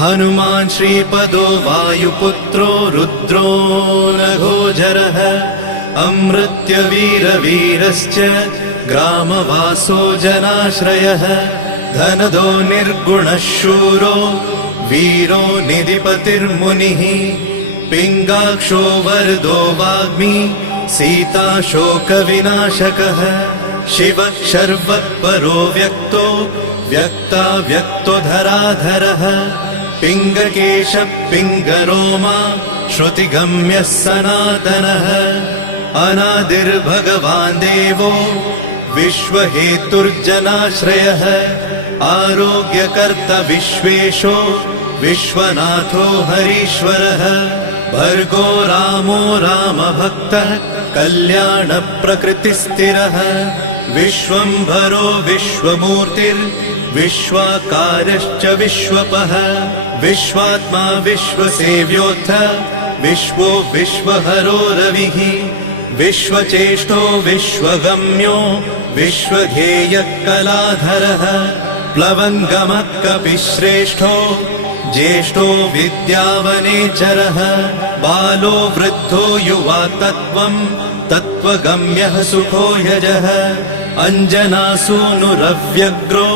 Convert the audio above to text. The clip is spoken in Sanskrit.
हनुमान् श्रीपदो वायुपुत्रो रुद्रो नघोजरः अमृत्यवीरवीरश्च ग्रामवासो जनाश्रयः धनदो निर्गुणः शूरो वीरो निधिपतिर्मुनिः पिङ्गाक्षो वरदो वाग्मी सीताशोकविनाशकः शिवः शर्वत्परो व्यक्तो व्यक्तो धराधरः पिङ्गकेशः पिङ्गरोमा श्रुतिगम्यः सनातनः अनादिर्भगवान् देवो विश्वहेतुर्जनाश्रयः आरोग्यकर्ता विश्वेशो विश्वनाथो हरीश्वरः भर्गो रामो रामभक्तः कल्याणप्रकृतिस्थिरः विश्वम्भरो विश्वमूर्तिर्विश्वाकारश्च विश्वपः विश्वात्मा विश्वसेव्योऽथ विश्वो विश्वहरो रविः विश्वचेष्टो विश्वगम्यो विश्वध्येयः कलाधरः प्लवङ्गमः कपिश्रेष्ठो ज्येष्ठो विद्यावनेचरः बालो वृद्धो युवा तत्त्वगम्यः सुखो यजः अञ्जनासूनुरव्यग्रो